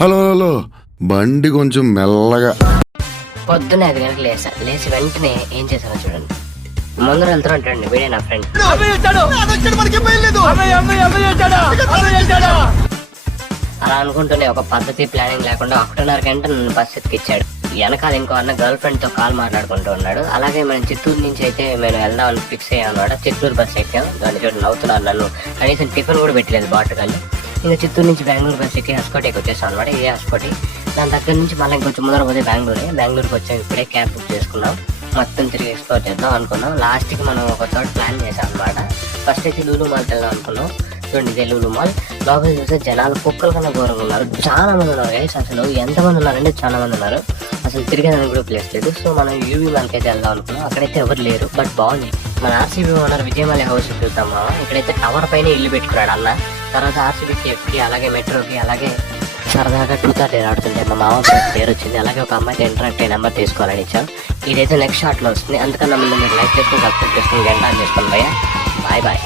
Hello hello, బండి కొంచెం మెల్లగా. పొద్దున్న 5 గంటలకు లేచి వెంటనే ఏం చేశానో చూడండి. ముందర వెళ్తూ ఉంటాడండి, వీడే నా ఫ్రెండ్. అలా అనుకుంటూనే ఒక పద్ధతి ప్లానింగ్ లేకుండా 1:30 గంట నన్ను బస్ ఎక్కిచ్చాడు. వెనకాల ఇంకో అన్న గర్ల్ ఫ్రెండ్ తో కాల్ మాట్లాడుకుంటూ ఉన్నాడు. అలాగే మనం చిత్తూరు నుంచి అయితే మేము వెళ్దామని ఫిక్స్ అయ్యాం అనమాట. చిత్తూరు బస్ ఎక్కాం. దాన్ని చూడండి నవ్వుతున్నారు నన్ను. కనీసం టిఫిన్ కూడా పెట్టలేదు బాటకాలు. ఇంకా చిత్తూరు నుంచి బెంగళూరు బస్ ఎక్కి హస్కోటికి వచ్చేసాం అనమాట. ఇదే హస్కోటి. దాని దగ్గర నుంచి మళ్ళీ ఇంకొంచెం ముందర పోతే బెంగళూరుకి వచ్చాం. ఇప్పుడే క్యాబ్ బుక్ చేసుకున్నాం. మొత్తం తిరిగి ఎక్స్ప్లోర్ చేద్దాం అనుకున్నాం. లాస్ట్కి మనం ఒక చోట ప్లాన్ చేసాం అనమాట. ఫస్ట్ అయితే లూలు మాల్కి వెళ్దాం అనుకున్నాం. చూడండి ఇదే లూలు మాల్. లోపల చూస్తే జనాలు కుక్కల కన్నా ఘోరంగా ఉన్నారు. చాలా మంది ఉన్నారు గైస్. అసలు ఎంతమంది ఉన్నారంటే చాలా మంది ఉన్నారు. అసలు తిరిగేదానికి కూడా ప్లేస్ లేదు. సో మనం యూవీ మాల్కి అయితే వెళ్దాం అనుకున్నాం. అక్కడైతే ఎవరు లేరు, బట్ బాగుంది. మన ఆర్సీబీ ఓనర్ విజయమాలి హౌస్ చూద్దాం. ఇక్కడైతే టవర్ పైన ఇల్లు పెట్టుకున్నాడు అన్న. తర్వాత ఆర్సీబీకి ఎఫ్కి అలాగే మెట్రోకి అలాగే సరదాగా 2 ఆడుతుంటే మా మామ పేరు వచ్చింది. అలాగే ఒక అమ్మాయితో ఇంటరాక్ట్ అయ్యే నెంబర్ తీసుకోవాలని ఇచ్చాం. ఇదైతే నెక్స్ట్ షాట్లో వస్తుంది. అందుకన్నా ముందు మీరు లైక్ చేసుకుని సబ్స్క్రైబ్ చేసుకుని గంట చేసుకోండి భయ్యా. Bye bye.